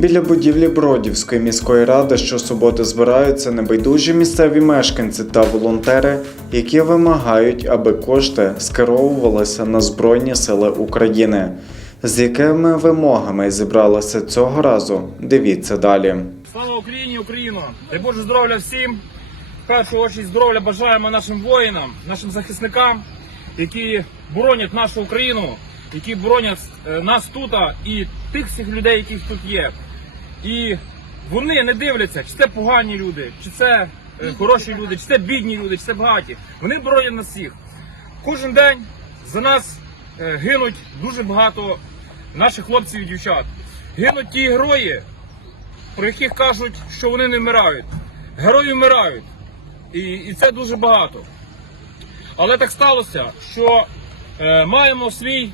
Біля будівлі Бродівської міської ради щосуботи збираються небайдужі місцеві мешканці та волонтери, які вимагають, аби кошти скеровувалися на Збройні Сили України. З якими вимогами зібралися цього разу? Дивіться далі. Слава Україні, Україно! Дай Боже здоров'я всім. В першу чергу здоров'я бажаємо нашим воїнам, нашим захисникам, які боронять нашу Україну, які боронять е, нас тут і тих всіх людей, яких тут є. І вони не дивляться, чи це погані люди, чи це е, хороші люди, чи це бідні люди, чи це багаті. Вони боронять нас всіх. Кожен день за нас е, гинуть дуже багато наших хлопців і дівчат. Гинуть ті герої, про яких кажуть, що вони не вмирають. Герої вмирають. І, і це дуже багато. Але так сталося, що е, маємо свій,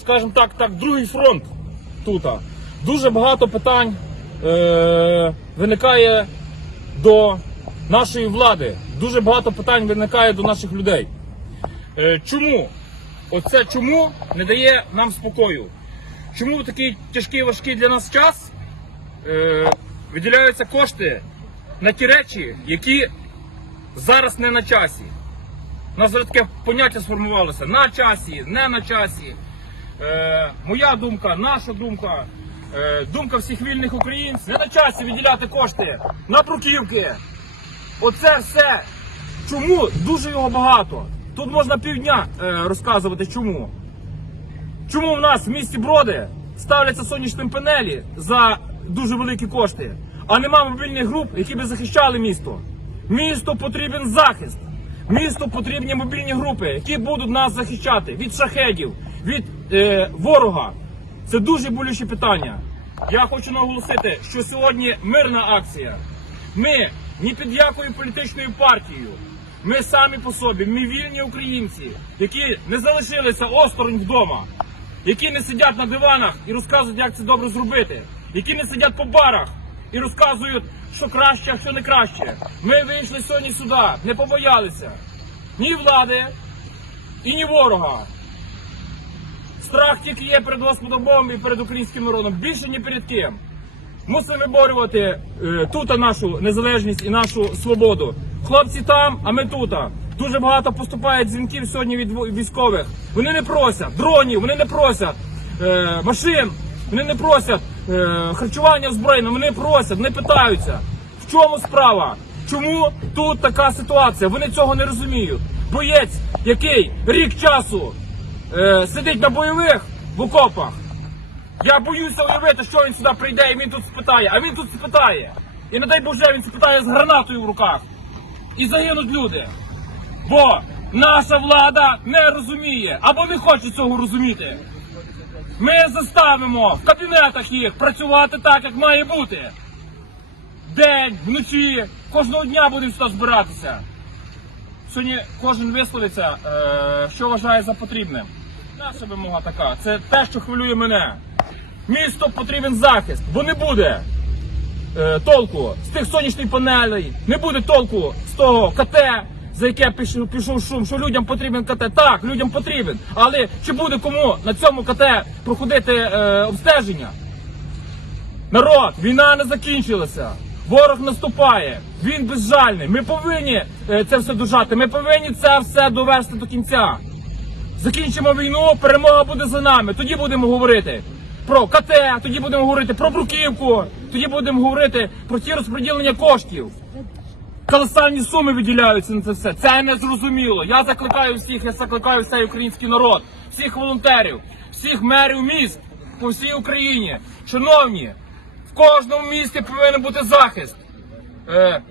скажімо так, так, другий фронт тут. Дуже багато питань е, виникає до нашої влади. Дуже багато питань виникає до наших людей. Е, чому? Оце чому не дає нам спокою? Чому в такий тяжкий важкий для нас час е, виділяються кошти на ті речі, які зараз не на часі. У нас таке поняття сформувалося на часі, не на часі. Е, моя думка, наша думка, думка всіх вільних українців. Не на часі виділяти кошти на бруківки. Оце все. Чому? Дуже його багато. Тут можна півдня е, розказувати чому. Чому в нас в місті Броди ставляться сонячні панелі за дуже великі кошти, а нема мобільних груп, які би захищали місто? Місту потрібен захист. Місту потрібні мобільні групи, які будуть нас захищати від шахедів, від е, ворога. Це дуже болюче питання. Я хочу наголосити, що сьогодні мирна акція. Ми ні під якою політичною партією. Ми самі по собі, ми вільні українці, які не залишилися осторонь вдома, які не сидять на диванах і розказують, як це добре зробити, які не сидять по барах і розказують, що краще, а що не краще. Ми вийшли сьогодні сюди, не побоялися ні влади і ні ворога. Страх тільки є перед Господом Богом і перед українським народом. Більше ні перед ким. Мусимо виборювати е, тут нашу незалежність і нашу свободу. Хлопці там, а ми тут. Дуже багато поступає дзвінків сьогодні від військових. Вони не просять дронів, вони не просять е, машин, вони не просять е, харчування озброєння, вони просять, вони питаються. В чому справа? Чому тут така ситуація? Вони цього не розуміють. Боєць, який рік часу е, сидить на бойових в окопах. Я боюся уявити, що він сюди прийде і він тут спитає. А він тут спитає. І не дай Боже, він спитає з гранатою в руках. І загинуть люди. Бо наша влада не розуміє або не хоче цього розуміти. Ми заставимо в кабінетах їх працювати так, як має бути. День, вночі, кожного дня будемо сюди збиратися. Сьогодні кожен висловиться, е, що вважає за потрібне. Наша вимога така. Це те, що хвилює мене. Місто потрібен захист, бо не буде е, толку з тих сонячних панелей, не буде толку з того КТ, за яке пішов, пішов шум, що людям потрібен КТ. Так, людям потрібен. Але чи буде кому на цьому КТ проходити е, обстеження? Народ, війна не закінчилася. Ворог наступає, він безжальний. Ми повинні е, це все дожати. Ми повинні це все довести до кінця. Закінчимо війну, перемога буде за нами. Тоді будемо говорити про КТ, тоді будемо говорити про бруківку, тоді будемо говорити про ті розподілення коштів. Колосальні суми виділяються на це все. Це не зрозуміло. Я закликаю всіх, я закликаю всей український народ, всіх волонтерів, всіх мерів міст по всій Україні. Шановні, в кожному місті повинен бути захист. Е,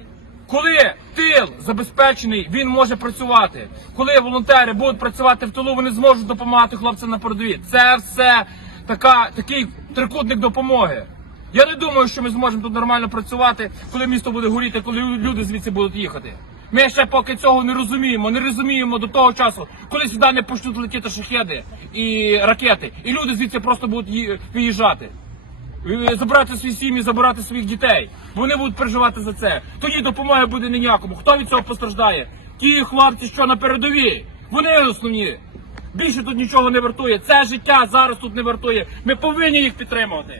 коли тил забезпечений, він може працювати. Коли волонтери будуть працювати в тилу, вони зможуть допомагати хлопцям на передовій. Це все така, такий трикутник допомоги. Я не думаю, що ми зможемо тут нормально працювати, коли місто буде горіти, коли люди звідси будуть їхати. Ми ще поки цього не розуміємо, не розуміємо до того часу, коли сюди не почнуть летіти шахеди і ракети, і люди звідси просто будуть виїжджати. Е, забирати свої сім'ї, забирати своїх дітей. Вони будуть переживати за це. Тоді допомоги буде ніякому. Хто від цього постраждає? Ті хлопці, що на передовій. Вони основні. Більше тут нічого не вартує. Це життя зараз тут не вартує. Ми повинні їх підтримувати.